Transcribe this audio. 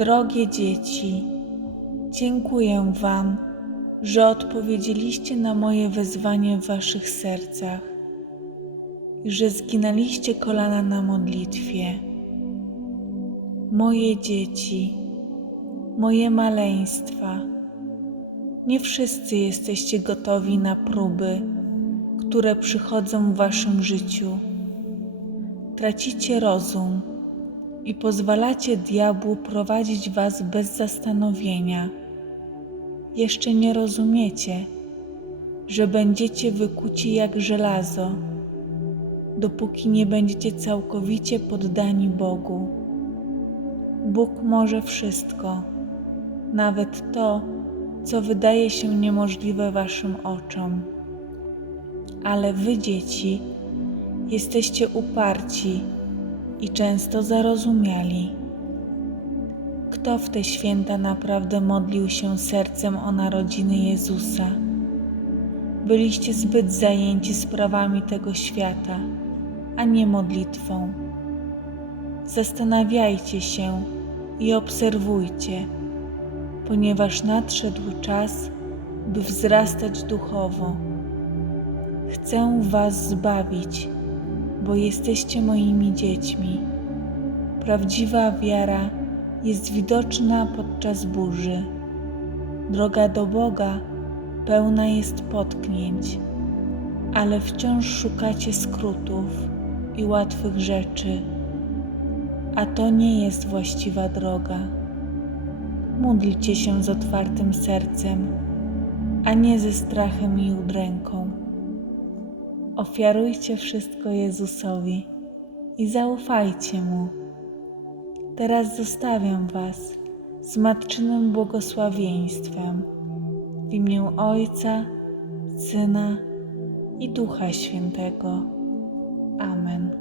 Drogie dzieci, dziękuję Wam, że odpowiedzieliście na moje wezwanie w Waszych sercach i że zginaliście kolana na modlitwie. Moje dzieci, moje maleństwa, nie wszyscy jesteście gotowi na próby, które przychodzą w Waszym życiu. Tracicie rozum i pozwalacie diabłu prowadzić Was bez zastanowienia. Jeszcze nie rozumiecie, że będziecie wykuci jak żelazo, dopóki nie będziecie całkowicie poddani Bogu. Bóg może wszystko, nawet to, co wydaje się niemożliwe Waszym oczom. Ale Wy, dzieci, jesteście uparci i często zarozumiali. Kto w te święta naprawdę modlił się sercem o narodziny Jezusa? Byliście zbyt zajęci sprawami tego świata, a nie modlitwą. Zastanawiajcie się i obserwujcie, ponieważ nadszedł czas, by wzrastać duchowo. Chcę Was zbawić, bo jesteście moimi dziećmi. Prawdziwa wiara jest widoczna podczas burzy. Droga do Boga pełna jest potknięć, ale wciąż szukacie skrótów i łatwych rzeczy, a to nie jest właściwa droga. Módlcie się z otwartym sercem, a nie ze strachem i udręką. Ofiarujcie wszystko Jezusowi i zaufajcie Mu. Teraz zostawiam Was z matczynym błogosławieństwem w imię Ojca, Syna i Ducha Świętego. Amen.